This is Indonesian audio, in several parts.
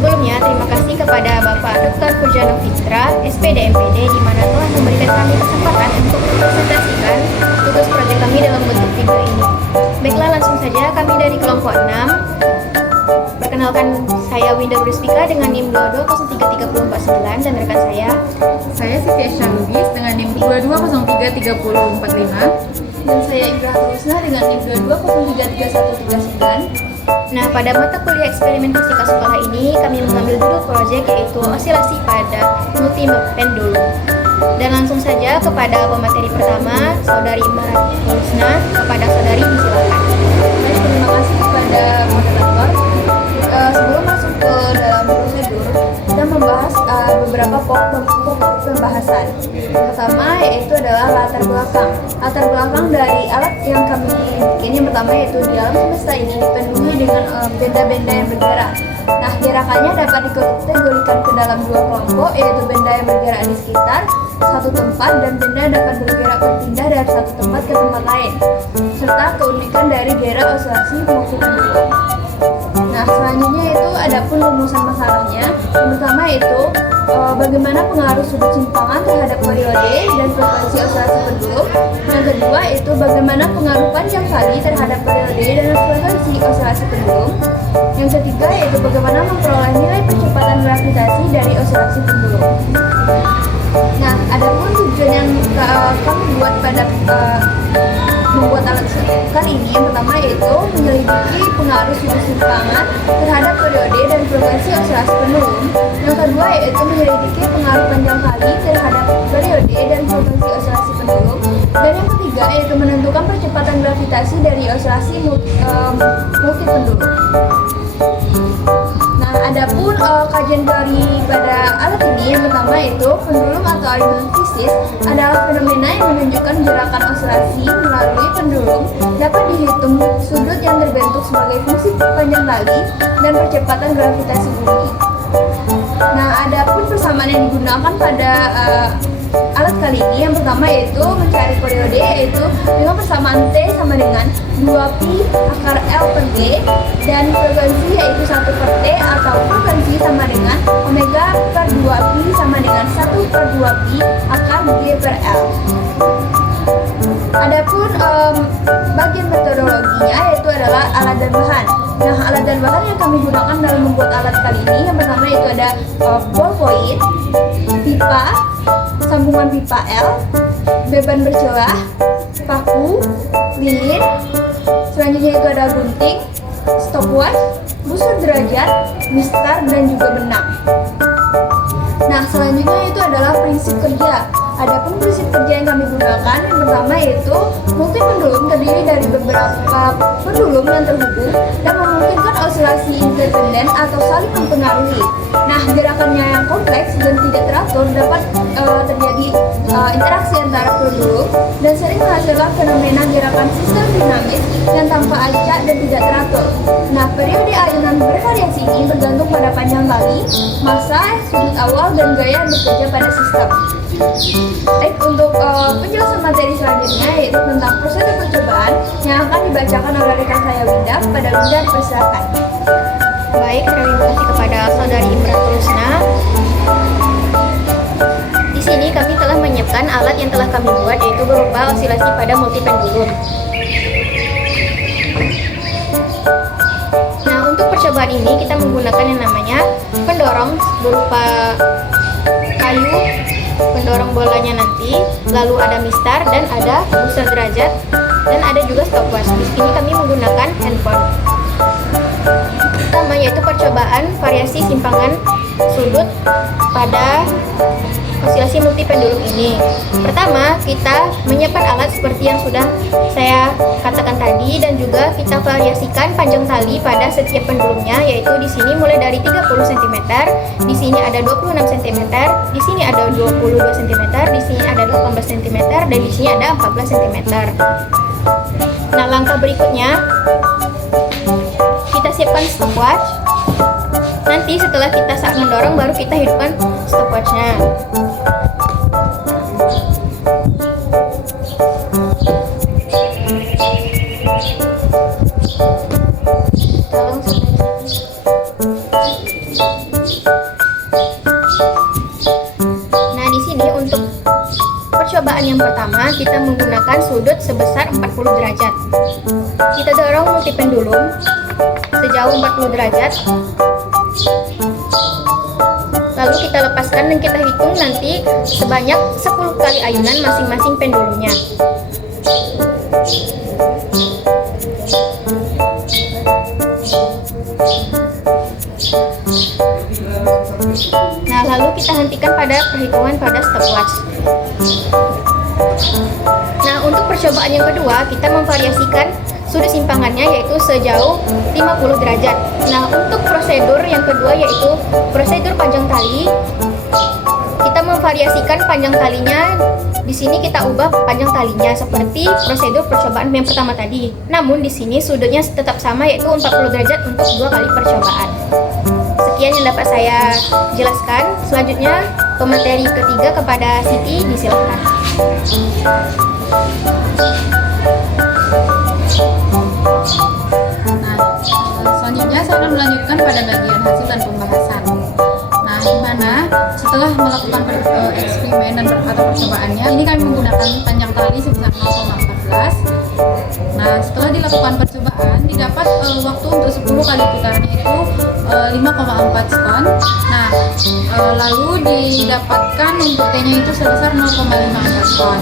Sebelumnya, terima kasih kepada Bapak Dr. Pujano Fitra, SPD MPD, di mana telah memberikan kami kesempatan untuk mempresentasikan tugas proyek kami dalam bentuk video ini. Baiklah, langsung saja kami dari kelompok 6. Perkenalkan, saya Winda Ruspika dengan NIM 22033049 dan rekan saya Siti Syalubis dengan NIM 22033045 dan saya Ibrahim Rusna dengan NIM 22033139. Nah, pada mata kuliah eksperimen fisika sekolah ini, kami mengambil judul proyek yaitu osilasi pada multipendulum. Dan langsung saja kepada pemateri pertama, Saudari Ibrahim Rusna, kepada Saudari disilakan. Baik, terima kasih kepada moderator. Sebelum masuk ke dalam prosedur, kita membahas beberapa pokok pembahasan. Pertama yaitu adalah latar belakang. Latar belakang dari alat yang kami bikin yang pertama yaitu di alam semesta ini dipenuhi dengan benda-benda yang bergerak. Nah, gerakannya dapat dikategorikan ke dalam dua kelompok, yaitu benda yang bergerak di sekitar satu tempat dan benda yang dapat bergerak berpindah dari satu tempat ke tempat lain, serta keunikan dari gerak osilasi multipendulum. Nah, selanjutnya itu adapun rumusan masalahnya. Yang pertama itu bagaimana pengaruh sudut simpangan terhadap periode dan frekuensi osilasi pendulum. Yang kedua itu bagaimana pengaruh panjang kali terhadap periode dan frekuensi osilasi pendulum. Yang ketiga yaitu bagaimana memperoleh nilai percepatan gravitasi dari osilasi pendulum. Nah, adapun tujuan yang kami buat pada membuat alat kali ini, yang pertama yaitu menyelidiki pengaruh sudut simpangan terhadap periode dan frekuensi osilasi pendulum. Yang kedua yaitu menyelidiki pengaruh panjang kali terhadap periode dan frekuensi osilasi pendulum. Dan yang ketiga yaitu menentukan percepatan gravitasi dari osilasi multipendulum. Nah, adapun kajian daripada alat ini, yang pertama yaitu pendulum atau aliran fisis adalah fenomena yang menunjukkan gerakan osilasi melalui pendulum dapat dihitung sudut yang terbentuk sebagai fungsi panjang kali dan percepatan gravitasi bumi. Nah, adapun persamaan yang digunakan pada alat kali ini, yang pertama yaitu mencari periode, yaitu dengan persamaan T sama dengan 2pi akar L per G, dan frekuensi yaitu 1 per T atau frekuensi sama dengan omega per 2pi sama dengan 1 per 2pi akar G per L. Adapun bagian metodologinya yaitu adalah alat dan bahan. Nah, alat dan bahan yang kami gunakan dalam membuat alat kali ini, yang pertama itu ada ballpoint, pipa, sambungan pipa L, beban bercelah, paku, lilin, selanjutnya itu ada gunting, stopwatch, busur derajat, mistar, dan juga benang. Nah, selanjutnya itu adalah prinsip kerja. Adapun prinsip kerja yang kami gunakan, yang pertama yaitu multipendulum terdiri dari beberapa pendulum yang terhubung dan memungkinkan osilasi independen atau saling mempengaruhi. Nah, gerakannya yang kompleks dan tidak teratur dapat terjadi interaksi antara pendulum dan sering menghasilkan fenomena gerakan sistem dinamis yang tanpa acak dan tidak teratur. Nah, periode ayunan bervariasi ini bergantung pada panjang kali, massa, sudut awal, dan gaya bekerja pada sistem. Baik, untuk penjelasan materi selanjutnya yaitu tentang prosedur percobaan yang akan dibacakan oleh rekan saya Winda. Kepada Winda, persilakan. Baik, terima kasih kepada Saudari Ibrahim Rusna. Di sini kami telah menyiapkan alat yang telah kami buat, yaitu berupa osilasi pada multipendulum. Nah, untuk percobaan ini kita menggunakan yang namanya pendorong berupa kayu, pendorong bolanya nanti, lalu ada mistar dan ada busur derajat dan ada juga stopwatch. Di sini kami menggunakan handphone. Pertama yaitu percobaan variasi simpangan sudut pada osilasi multipendulum ini. Pertama, kita menyiapkan alat seperti yang sudah saya katakan tadi, dan juga kita variasikan panjang tali pada setiap pendulumnya, yaitu di sini mulai dari 30 cm, di sini ada 26 cm, di sini ada 22 cm, di sini ada 18 cm, dan di sini ada 14 cm. Nah, langkah berikutnya kita siapkan stopwatch. Nanti setelah kita saat mendorong baru kita hidupkan stopwatchnya. Tolong sampai yang pertama, kita menggunakan sudut sebesar 40 derajat. Kita dorong multipendulum sejauh 40 derajat. Lalu kita lepaskan dan kita hitung nanti sebanyak 10 kali ayunan masing-masing pendulumnya. Nah, lalu kita hentikan pada perhitungan pada stopwatch. Nah, untuk percobaan yang kedua, kita memvariasikan sudut simpangannya yaitu sejauh 50 derajat. Nah, untuk prosedur yang kedua yaitu prosedur panjang tali. Kita memvariasikan panjang talinya. Di sini kita ubah panjang talinya seperti prosedur percobaan yang pertama tadi. Namun di sini sudutnya tetap sama yaitu 40 derajat untuk 2 kali percobaan. Sekian yang dapat saya jelaskan. Selanjutnya pemateri ketiga kepada Siti, disilakan. Selanjutnya saya akan melanjutkan pada bagian hasil dan pembahasan. Nah, di mana setelah melakukan eksperimen dan atau percobaannya, ini kami menggunakan panjang tali sebesar 0,14. Nah, setelah dilakukan percobaan, didapat waktu untuk 10 kali putarannya itu 5,4 sekon. Nah, lalu didapatkan untuk T-nya itu sebesar 0,54 sekon.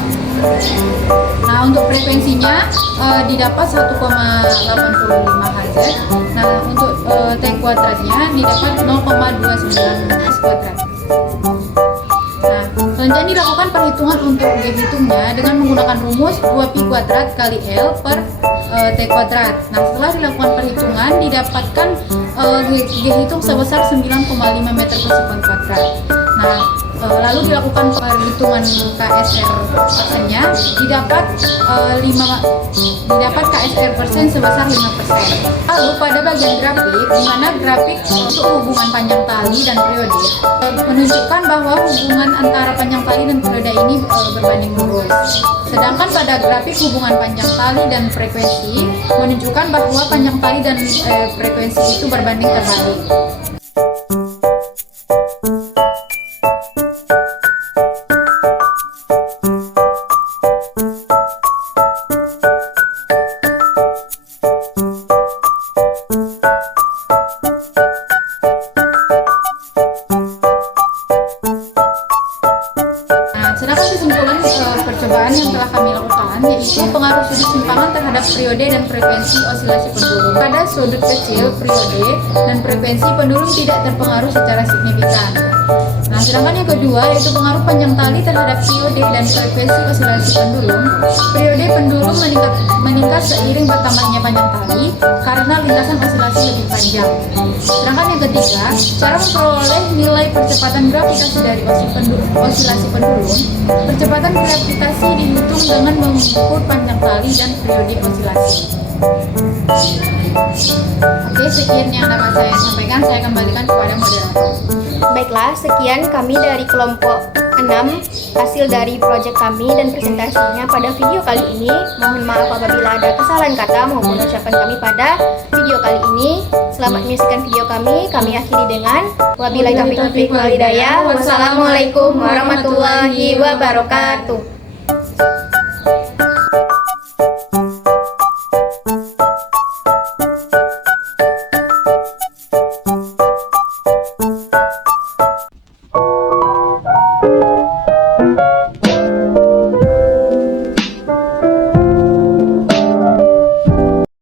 Nah, untuk frekuensinya didapat 1,85 Hz. Nah, untuk T kuadratnya didapat 0,29 Hz kuadrat. Nah, selanjutnya dilakukan perhitungan untuk G hitungnya dengan menggunakan rumus 2pi kuadrat kali L per T kuadrat. Nah, setelah dilakukan perhitungan didapatkan G hitung sebesar 9,5 meter per sekon kuadrat. Nah, lalu dilakukan perhitungan KSR persennya, didapat KSR persen sebesar 5%. Lalu pada bagian grafik, di mana grafik untuk hubungan panjang tali dan periode menunjukkan bahwa hubungan antara panjang tali dan periode ini berbanding lurus. Sedangkan pada grafik hubungan panjang tali dan frekuensi menunjukkan bahwa panjang tali dan frekuensi itu berbanding terbalik. Sedangkan kesimpulan percobaan yang telah kami lakukan yaitu pengaruh sudut simpangan terhadap periode dan frekuensi osilasi pendulum. Pada sudut kecil, periode dan frekuensi pendulum tidak terpengaruh secara signifikan. Nah, sedangkan yang kedua yaitu pengaruh panjang tali terhadap periode dan frekuensi osilasi pendulum. Periode pendulum meningkat seiring bertambahnya panjang tali karena lintasan osilasi lebih panjang. Sedangkan yang ketiga, cara memperoleh nilai percepatan gravitasi dari osilasi pendulum. Percepatan gravitasi dihitung dengan mengukur panjang tali dan periode osilasi. Oke, sekian yang dapat saya sampaikan. Saya kembalikan kepada moderator. Baiklah, sekian kami dari kelompok 6 hasil dari proyek kami dan presentasinya pada video kali ini. Mohon maaf apabila ada kesalahan kata maupun ucapan kami pada video kali ini. Selamat menyaksikan video kami. Kami akhiri dengan wabillahi taufiq wal hidayah. Wassalamualaikum warahmatullahi wabarakatuh.